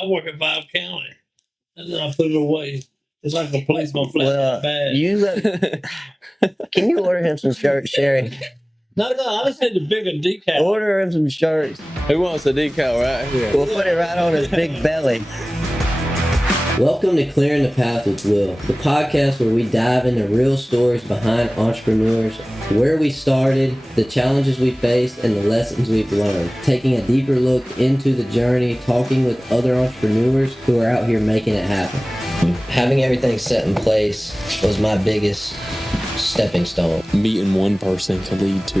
I work in Vibe County, and then I put it away. It's like a policeman flat bag. Can you order him some shirts, Sherry? No, I just had the bigger decal. Order him some shirts. Who wants a decal right here? We'll put it right on his big belly. Welcome to Clearing the Path with Will, the podcast where we dive into real stories behind entrepreneurs, where we started, the challenges we faced, and the lessons we've learned. Taking a deeper look into the journey, talking with other entrepreneurs who are out here making it happen. Having everything set in place was my biggest stepping stone. Meeting one person could lead to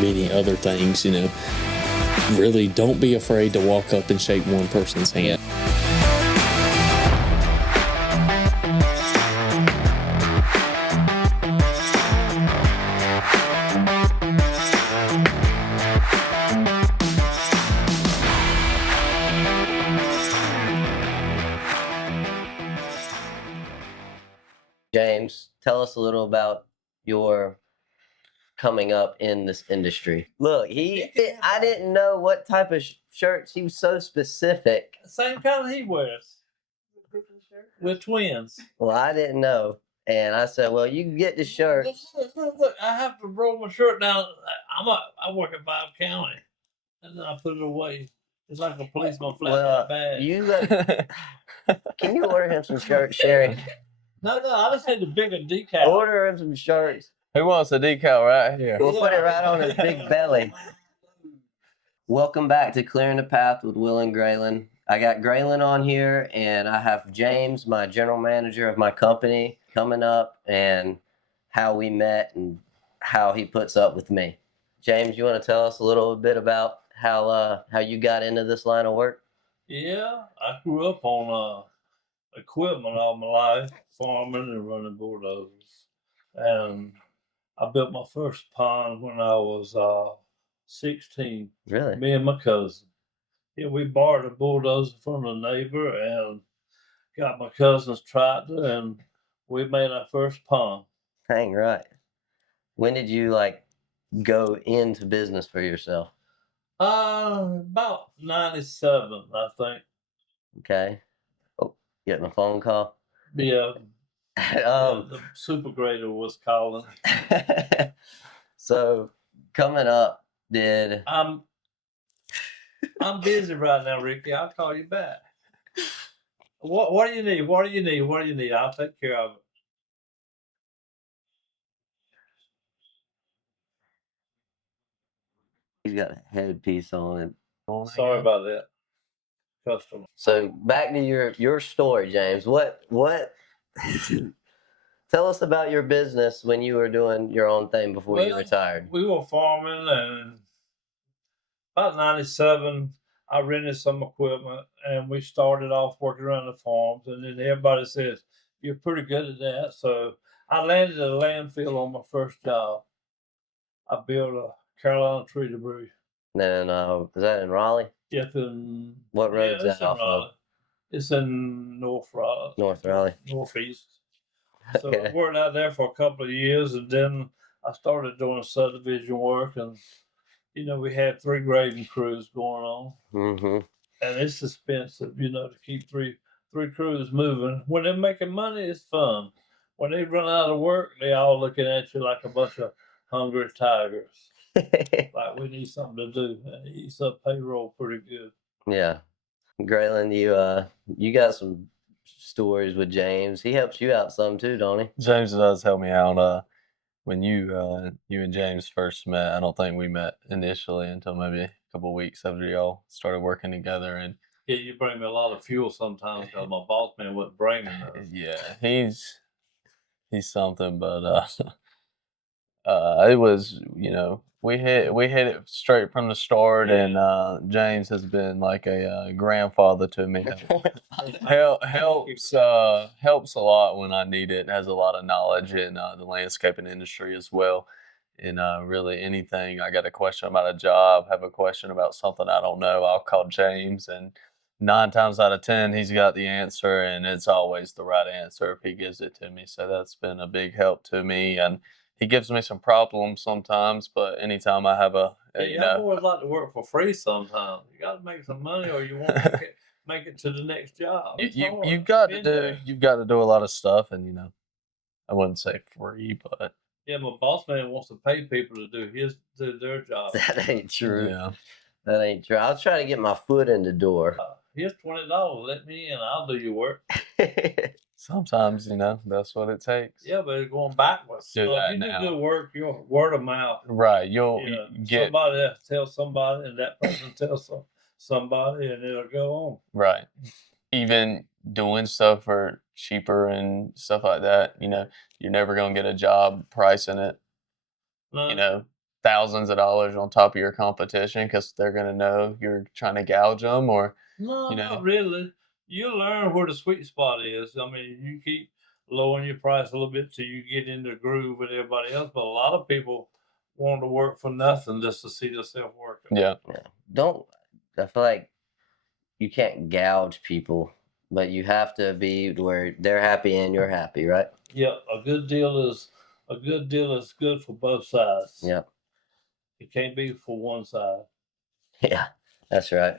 many other things, you know. Really, don't be afraid to walk up and shake one person's hand. James, tell us a little about your coming up in this industry. Look, I didn't know what type of shirts. He was so specific. Same kind he wears. We're twins. Well, I didn't know. And I said, well, you can get the shirt. Look, I have to roll my shirt down. I work in Vibe County, and then I put it away. It's like a policeman flat bag. Can you order him some shirts, Sherry? No, I just had the bigger decal. Order him some shirts. Who wants a decal right here? We'll put it right on his big belly. Welcome back to Clearing the Path with Will and Gralin. I got Gralin on here, and I have James, my general manager of my company, coming up, and how we met and how he puts up with me. James, you want to tell us a little bit about how you got into this line of work? Yeah, I grew up on equipment all my life, farming and running bulldozers. And I built my first pond when I was 16. Really? Me and my cousin. Yeah, we borrowed a bulldozer from a neighbor and got my cousin's tractor, and we made our first pond. Dang right. When did you go into business for yourself? About 97, I think. Okay. Oh, getting a phone call. Yeah. The super grader was calling. So coming up, I'm busy right now, Ricky. I'll call you back. What do you need? What do you need? I'll take care of it. He's got a headpiece on it. Sorry about that, customer. So back to your story, James. What tell us about your business when you were doing your own thing before you retired. We were farming, and about 97, I rented some equipment, and we started off working around the farms, and then everybody says, you're pretty good at that. So I landed at a landfill on my first job. I built a Carolina tree debris. And is that in Raleigh? Yes, in... What road is that off of? It's in North Raleigh. Northeast. So Okay. I worked out there for a couple of years, and then I started doing subdivision work, and we had 3 grading crews going on. Mm-hmm. And it's expensive, to keep three crews moving. When they're making money, it's fun. When they run out of work, they all looking at you like a bunch of hungry tigers. Like we need something to do. And he eats up payroll pretty good. Yeah. Gralin, you got some stories with James. He helps you out some too, don't he? James does help me out. When you and James first met, I don't think we met initially until maybe a couple of weeks after y'all started working together. And yeah, you bring me a lot of fuel sometimes because my boss man wouldn't bring me none. Yeah, he's something, but it was, we hit it straight from the start, and James has been like a grandfather to me. Helps a lot when I need it. Has a lot of knowledge in the landscaping industry as well. And really anything, I got a question about a job, have a question about something I don't know, I'll call James, and 9 times out of 10 he's got the answer, and it's always the right answer if he gives it to me. So that's been a big help to me, and he gives me some problems sometimes, but anytime I have I always like to work for free sometimes. You got to make some money, or you won't make it to the next job. It's You, hard. you've got to Been do there. you've got to do a lot of stuff, and I wouldn't say free, but Yeah, my boss man wants to pay people to do their job. That ain't true. yeah, That ain't true. I was trying to get my foot in the door. Here's $20. Let me in. I'll do your work. sometimes that's what it takes. Yeah, but it's going backwards. Do So that if you now. do good work, you'll word of mouth. Right, you'll You know, get somebody else tells somebody, and that person tells somebody, and it'll go on. right. Even doing stuff for cheaper and stuff like that, you're never gonna get a job pricing it, No, thousands of dollars on top of your competition because they're gonna know you're trying to gouge them, or no, you know, not really. You learn where the sweet spot is. I mean, you keep lowering your price a little bit till you get in the groove with everybody else. But a lot of people want to work for nothing just to see themselves working. yeah, I feel like you can't gouge people, but you have to be where they're happy and you're happy, right? Yeah, a good deal is good for both sides. Yeah. It can't be for one side. Yeah, that's right.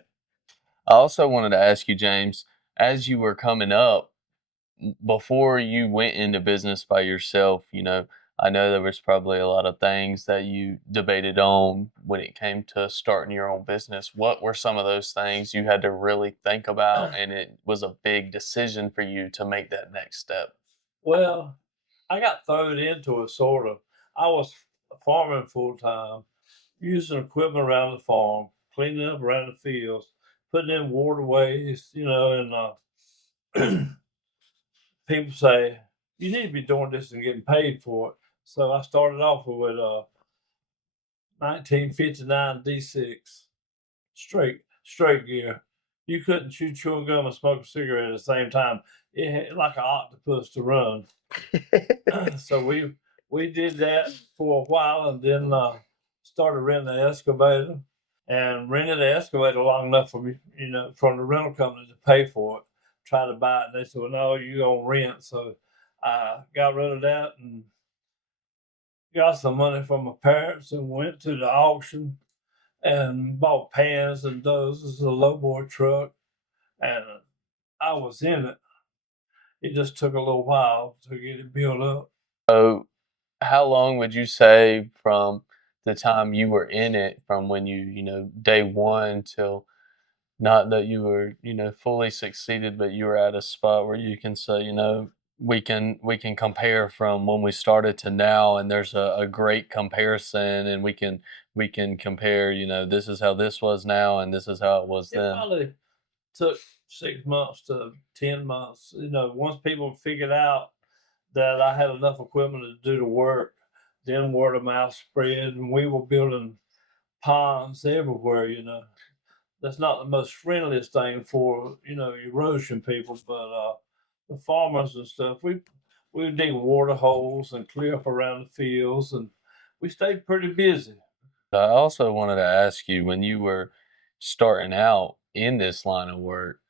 I also wanted to ask you, James, as you were coming up, before you went into business by yourself, I know there was probably a lot of things that you debated on when it came to starting your own business. What were some of those things you had to really think about, and it was a big decision for you to make that next step? Well, I got thrown into it sort of. I was farming full time, using equipment around the farm, cleaning up around the fields, putting in waterways, and people say you need to be doing this and getting paid for it. So I started off with 1959 D6 straight gear. You couldn't chew chewing gum and smoke a cigarette at the same time. It had like an octopus to run. So we did that for a while, and then started renting an excavator, and rented the excavator long enough for me, from the rental company to pay for it. Try to buy it, and they said, "Well, no, you're gonna rent." So I got rid of that and got some money from my parents and went to the auction and bought pans and those. This is a lowboy truck, and I was in it. It just took a little while to get it built up. So, how long would you say from the time you were in it, from when day one till not that you were, fully succeeded, but you were at a spot where you can say, we can compare from when we started to now, and there's a great comparison, and we can compare, this is how this was now, and this is how it was It then. probably took 6 months to 10 months. Once people figured out that I had enough equipment to do the work, then word of mouth spread, and we were building ponds everywhere. That's not the most friendliest thing for erosion people, but the farmers and stuff, we dig water holes and clear up around the fields, and we stayed pretty busy. I also wanted to ask you, when you were starting out in this line of work,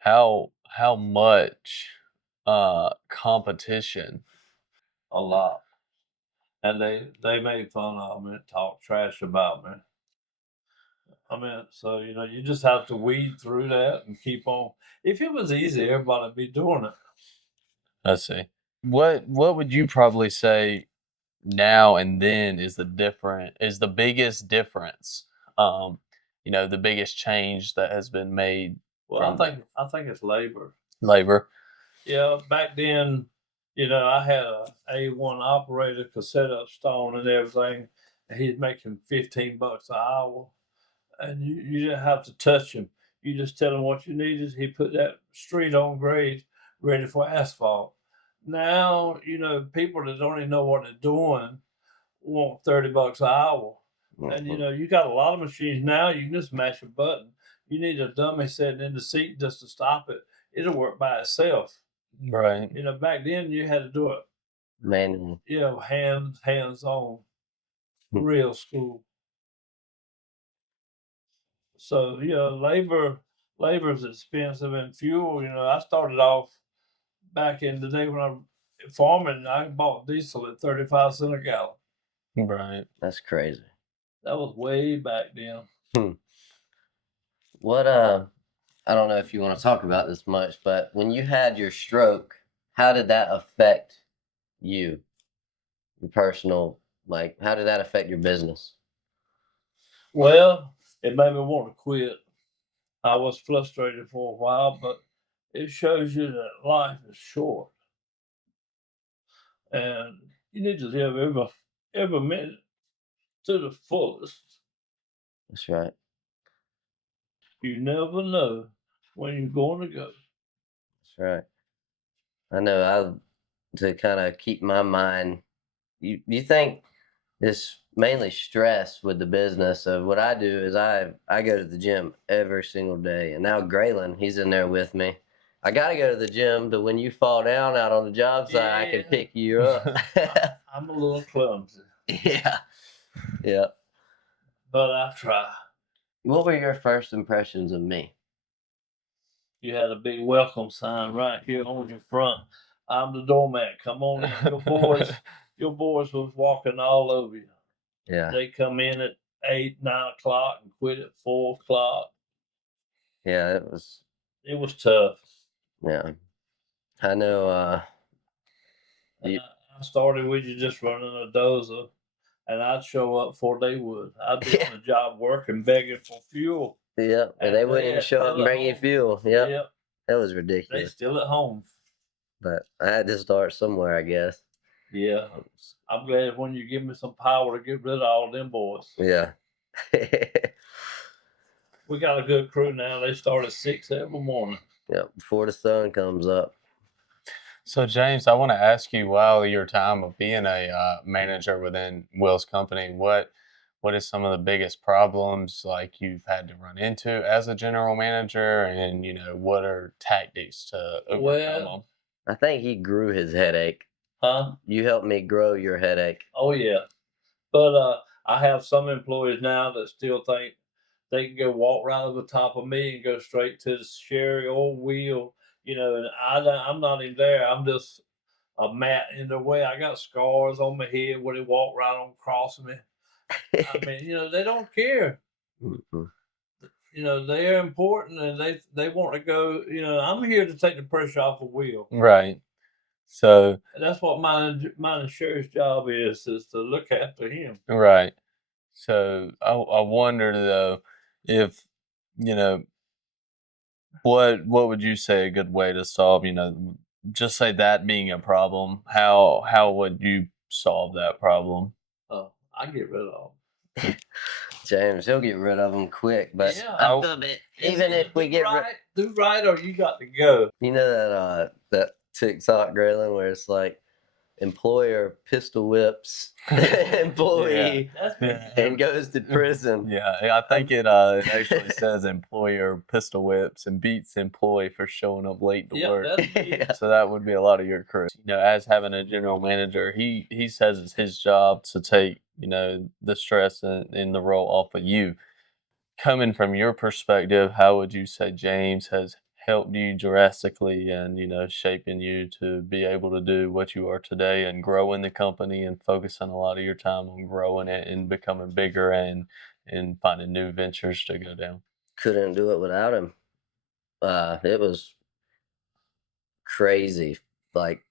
how much competition? A lot, and they made fun of me and talked trash about me. I mean, so you just have to weed through that and keep on. If it was easy, everybody'd be doing it. Let's see. What would you probably say now and then is the biggest difference? The biggest change that has been made Well, I think it's labor. labor. Yeah, back then, I had a A1 operator could set up stone and everything, and he'd make him $15 an hour, and you didn't have to touch him. You just tell him what you needed. He put that street on grade, ready for asphalt. Now, people that don't even know what they're doing want $30 an hour. And you got a lot of machines now. You can just mash a button. You need a dummy sitting in the seat just to stop it. It'll work by itself. Right. Back then you had to do it. Manual. Hands on, real school. So labor's expensive, and fuel. I started off back in the day when I farming. I bought diesel at 35 cents a gallon. Right. That's crazy. That was way back then. What I don't know if you want to talk about this much, but when you had your stroke, how did that affect you, your personal, like, how did that affect your business? Well, it made me want to quit. I was frustrated for a while, but it shows you that life is short and you need to live every minute to the fullest. That's right. You never know when you're going to go. That's right. I know to kind of keep my mind, you think it's mainly stress with the business. So what I do is I go to the gym every single day. And now Gralin, he's in there with me. I gotta go to the gym, but when you fall down out on the job site, I can Yeah. pick you up. I'm a little clumsy, Yeah. Yeah. but I try. What were your first impressions of me? You had a big welcome sign right here on your front. I'm the doormat. Come on in. Your boys was walking all over you. Yeah. They come in at 8, 9 o'clock and quit at 4 o'clock. Yeah, It was tough. yeah. I know And you, I started with you just running a dozer, and I'd show up before they would. I'd be on the job working, begging for fuel. yeah, and they wouldn't even show up and bring you fuel. Yep. Yep. That was They ridiculous. still at home. But I had to start somewhere, I guess. Yeah. I'm glad when you give me some power to get rid of all them boys. Yeah. We got a good crew now. They start at 6 every morning. Yeah, before the sun comes up. So, James, I want to ask you, while your time of being a manager within Will's company, what is some of the biggest problems like you've had to run into as a general manager, and what are tactics to overcome Well, them? I think he grew his headache. huh? You helped me grow your headache. Oh yeah. But I have some employees now that still think they can go walk right over the top of me and go straight to the Sherry or Will, and I'm not even there. I'm just a mat in the way. I got scars on my head where they walk right on across me. I mean, they don't care. Mhm. They're important and they want to go. I'm here to take the pressure off of Will. Right. So, And that's what mine and Sherry's job is to look after him. right. So, I wonder though, if you know what would you say a good way to solve, just say that being a problem, how would you solve that problem? Oh, I get rid of them. James, he'll get rid of them quick. But Yeah. I feel that even if we get rid, do right or you got to go. you know that TikTok Grayling where it's like employer pistol whips employee and goes to prison. Yeah, I think it actually says employer pistol whips and beats employee for showing up late to work. Yeah. So that would be a lot of your crew. As having a general manager, he says it's his job to take the stress and the role off of you. Coming from your perspective, how would you say James has helped you drastically and shaping you to be able to do what you are today and growing the company and focusing a lot of your time on growing it and becoming bigger and finding new ventures to go down? Couldn't do it without him. It was crazy. Like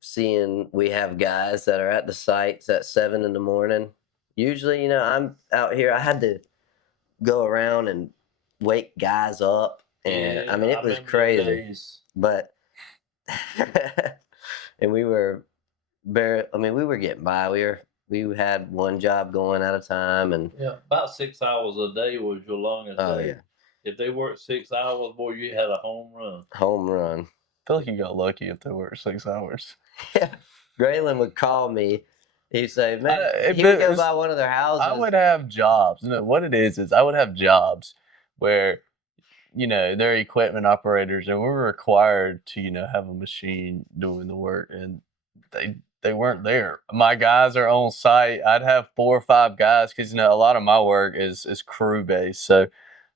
seeing we have guys that are at the sites at 7 in the morning. Usually, I'm out here. I had to go around and wake guys up, and I mean it was crazy. But and we were we were getting by. We had one job going at a time, and Yeah, about 6 hours a day was your longest oh day. yeah, If they worked 6 hours, boy, you had a home run. home run. I feel like you got lucky if they worked 6 hours. Yeah, Graylin would call me. He'd say, "Man," he would go by one of their houses. I would have jobs. What it is I would have jobs where they're equipment operators, and we're required to have a machine doing the work, and they weren't there. My guys are on site. I'd have 4 or 5 guys because a lot of my work is crew based, so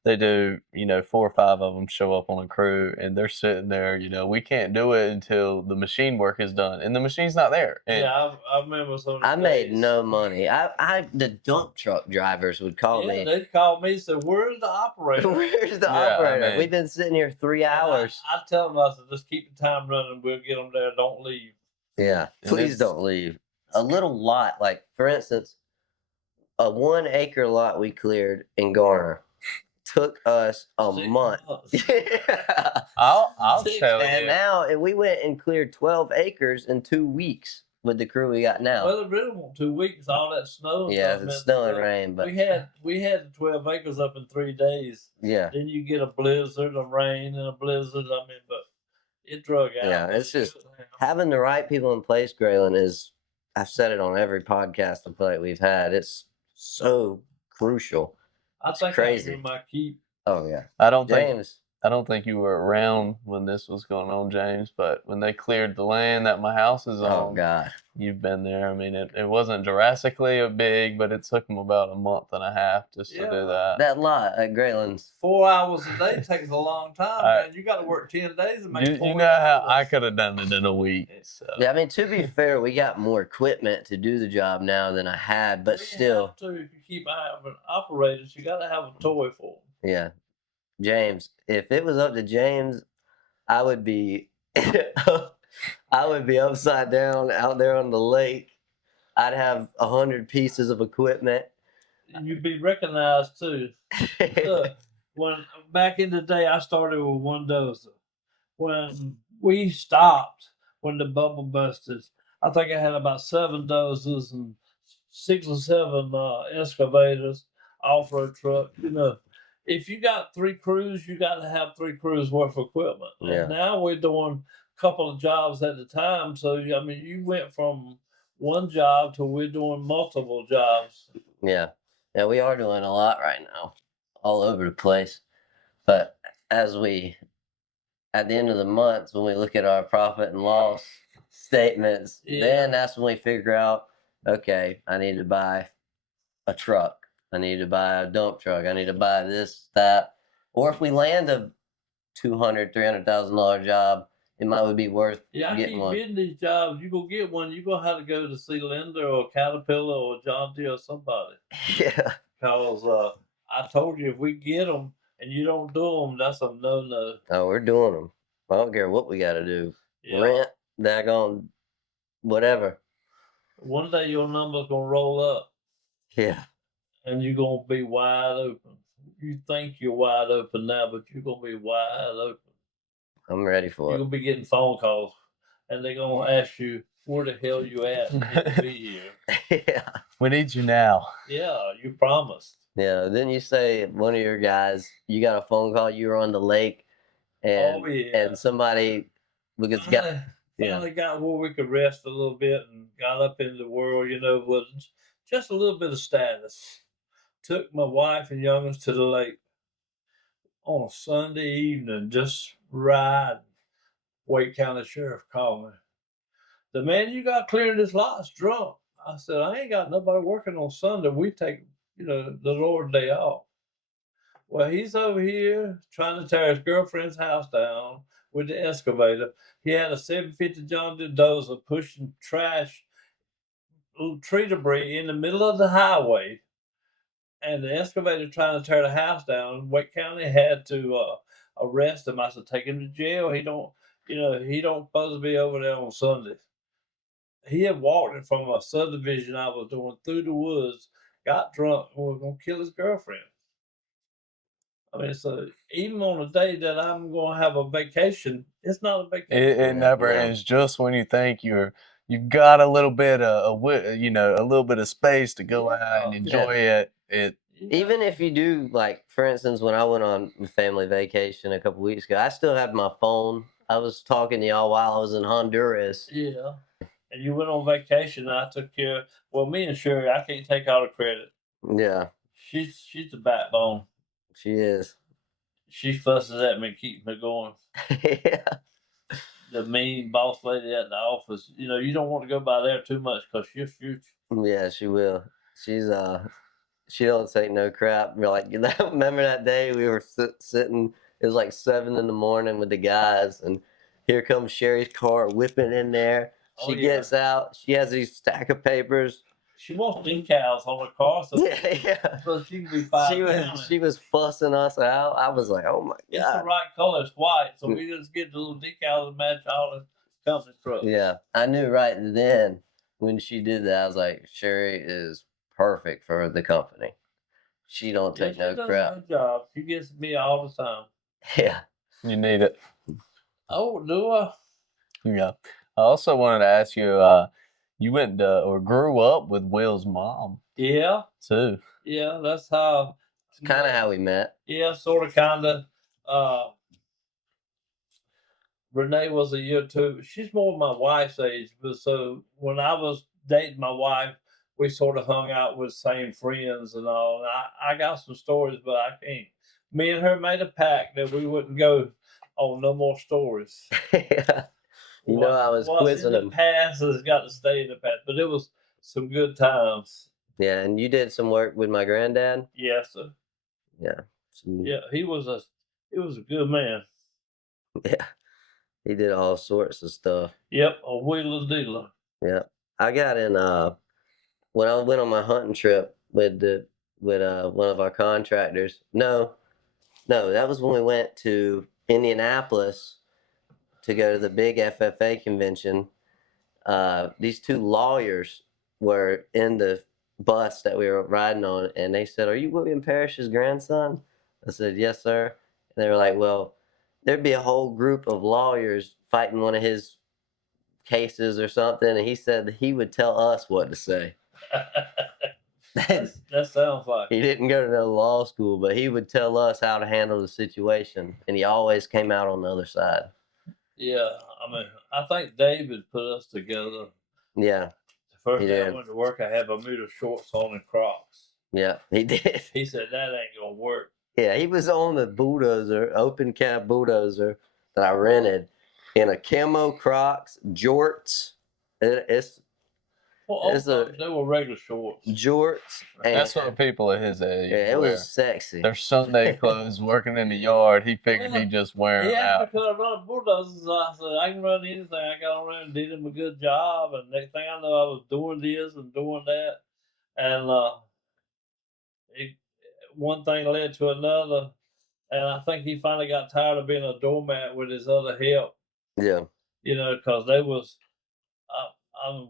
they do, 4 or 5 of them show up on a crew, and they're sitting there, we can't do it until the machine work is done, and the machine's not there. And Yeah, I remember some of the I made days. no money. The dump truck drivers would call Yeah, me. they'd call me and say, "Where's the operator?" Where's the Yeah, I operator? mean- We've been sitting here 3 And hours. I tell them, I said, "Just keep the time running. We'll get them there. Don't leave." Yeah, And please it's- don't leave. A little lot, like for instance, a 1 acre lot we cleared in Garner took us a 6 month. months. Yeah. I'll Six, tell And you. now, and we went and cleared 12 acres in 2 weeks with the crew we got now. Well, it really won't 2 weeks. All that snow. And Yeah, stuff it's meant snow and that rain, but we had the 12 acres up in 3 days. yeah, Then you get a blizzard, a rain, and a blizzard. I mean, but it drug out. Yeah, but it's just good now. having the right people in place, Gralin, is, I've said it on every podcast I feel like we've had. It's so crucial. I think crazy. I earned my keep. Oh yeah, I don't think James. I don't think you were around when this was going on, James, but when they cleared the land that my house is Oh on, God. you've been there. I mean, it wasn't drastically big, but it took them about a month and a half just to Yeah. do that. That lot at Gralin's. 4 hours a day takes a long time, I- man. You got to work 10 days to make You 40 know how I hours. could have done it in a week. So. Yeah, I mean, to be fair, we got more equipment to do the job now than I had, but You still, have to, if you keep having operators, you got to have a toy for them. yeah. James, if it was up to James, I would be, I would be upside down out there on the lake. I'd have 100 pieces of equipment. And you'd be recognized too. Look, when back in the day, I started with 1 dozer. When we stopped, when the bubble busted, I think I had about 7 dozers and 6 or 7 excavators, off-road truck. You know, if you got 3 crews, you got to have 3 crews worth of equipment. Yeah. And now we're doing a couple of jobs at a time. So I mean, you went from 1 job to we're doing multiple jobs. Yeah. Yeah, we are doing a lot right now, all over the place. But as we, at the end of the month, when we look at our profit and loss statements, Yeah. then that's when we figure out, okay, I need to buy a truck. I need to buy a dump truck. I need to buy this, that. Or if we land a $200,000, $300,000 job, it might would be worth Yeah, I getting keep one. bidding these jobs. You go get one, you're gonna have to go to see Linda or Caterpillar or John Deere or somebody. Yeah. Because I told you, if we get them and you don't do them, that's a no. Oh, we're doing them. I don't care what we got to do. Yeah. Rent, daggone, whatever. One day your number's gonna roll up Yeah. and you're gonna be wide open. You think you're wide open now, but you're gonna be wide open. I'm ready You're for it. gonna be getting phone calls and they're gonna ask you where the hell you at. You need to be here. Yeah. We need you now. Yeah, you promised. Yeah. Then you say one of your guys, you got a phone call, you were on the lake, and Oh yeah. and somebody because Finally got where we could rest a little bit and got up in the world, you know, with just a little bit of status. Took my wife and youngest to the lake on a Sunday evening, just riding. Wake County Sheriff called me. The man you got clearing this lot's drunk. I said, I ain't got nobody working on Sunday. We take, the Lord's day off. Well, he's over here trying to tear his girlfriend's house down with the excavator. He had a 750 John Deere dozer pushing trash, little tree debris in the middle of the highway, and the excavator trying to tear the house down. Wake County had to arrest him. I said, take him to jail. He don't supposed to be over there on Sundays. He had walked it from a subdivision I was doing through the woods, got drunk, and was gonna kill his girlfriend. I mean, so even on a day that I'm going to have a vacation, it's not a vacation. It never Yeah. is. Just when you think you've got a little bit of a little bit of space to go out and enjoy it. Even if you do, like, for instance, when I went on family vacation a couple weeks ago, I still had my phone. I was talking to y'all while I was in Honduras. Yeah. And you went on vacation, and I took care. Well, me and Sherry, I can't take all the credit. Yeah, She's the backbone. she is. She fusses at me, keeps me going. Yeah. The mean boss lady at the office. You don't want to go by there too much because she'll shoot you. Yeah, she will. She don't take no crap. We're like, remember that day we were sitting, it was like 7 in the morning with the guys, and here comes Sherry's car whipping in there. She gets out, she has these stack of papers. She wants decals on her car, so, Yeah. so she can be fine. She was fussing us out. I was like, oh my God. It's the right color, it's white, so we just get the little decals and match all the company trucks. Yeah, I knew right then when she did that, I was like, Sherry is perfect for the company. She don't take no does crap. a good job. She gets me all the time. Yeah. You need it. Oh, do I? Yeah. I also wanted to ask you, you went or grew up with Will's mom. Yeah. Too. Yeah, that's how. It's kind of how we met. Yeah, sort of, kind of. Renee was a year too. She's more my wife's age, but so when I was dating my wife, we sort of hung out with same friends and all. And I got some stories, but I can't. Me and her made a pact that we wouldn't go on no more stories. Yeah. You know, I was quizzing him. The past has got to stay in the past, but it was some good times. Yeah, and you did some work with my granddad. Yes, sir. Yeah. Yeah, he was a good man. Yeah, he did all sorts of stuff. Yep, a wheeler dealer. Yeah, I got in when I went on my hunting trip with one of our contractors. No, that was when we went to Indianapolis to go to the big FFA convention. These two lawyers were in the bus that we were riding on, and they said, "Are you William Parrish's grandson?" I said, "Yes, sir." And they were like, "Well, there'd be a whole group of lawyers fighting one of his cases or something," and he said that he would tell us what to say. That sounds like he didn't go to no law school, but he would tell us how to handle the situation, and he always came out on the other side. Yeah, I mean, I think David put us together. Yeah. The first day I went to work, I had Bermuda shorts on and Crocs. Yeah, he did. He said that ain't gonna work. Yeah, he was on the bulldozer, open cab bulldozer that I rented in a camo Crocs, jorts. They were regular shorts. Jorts. That's what people at his age. Yeah, it was sexy. Their Sunday clothes, working in the yard. He figured he'd just wear them out. Because I run bulldozers, I said I can run anything. I got around and did him a good job, and next thing I know, I was doing this and doing that, and one thing led to another, and I think he finally got tired of being a doormat with his other help. Yeah. You know, because they was.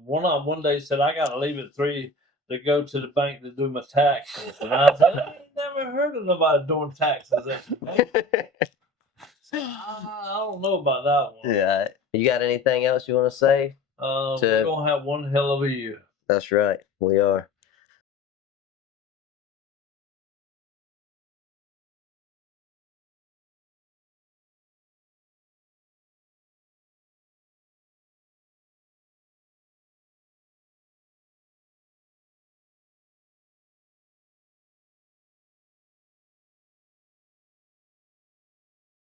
One day said, I got to leave at 3 to go to the bank to do my taxes. And I said, I ain't never heard of nobody doing taxes at the bank. I don't know about that one. Yeah. You got anything else you want to say? We're going to have one hell of a year. That's right. We are.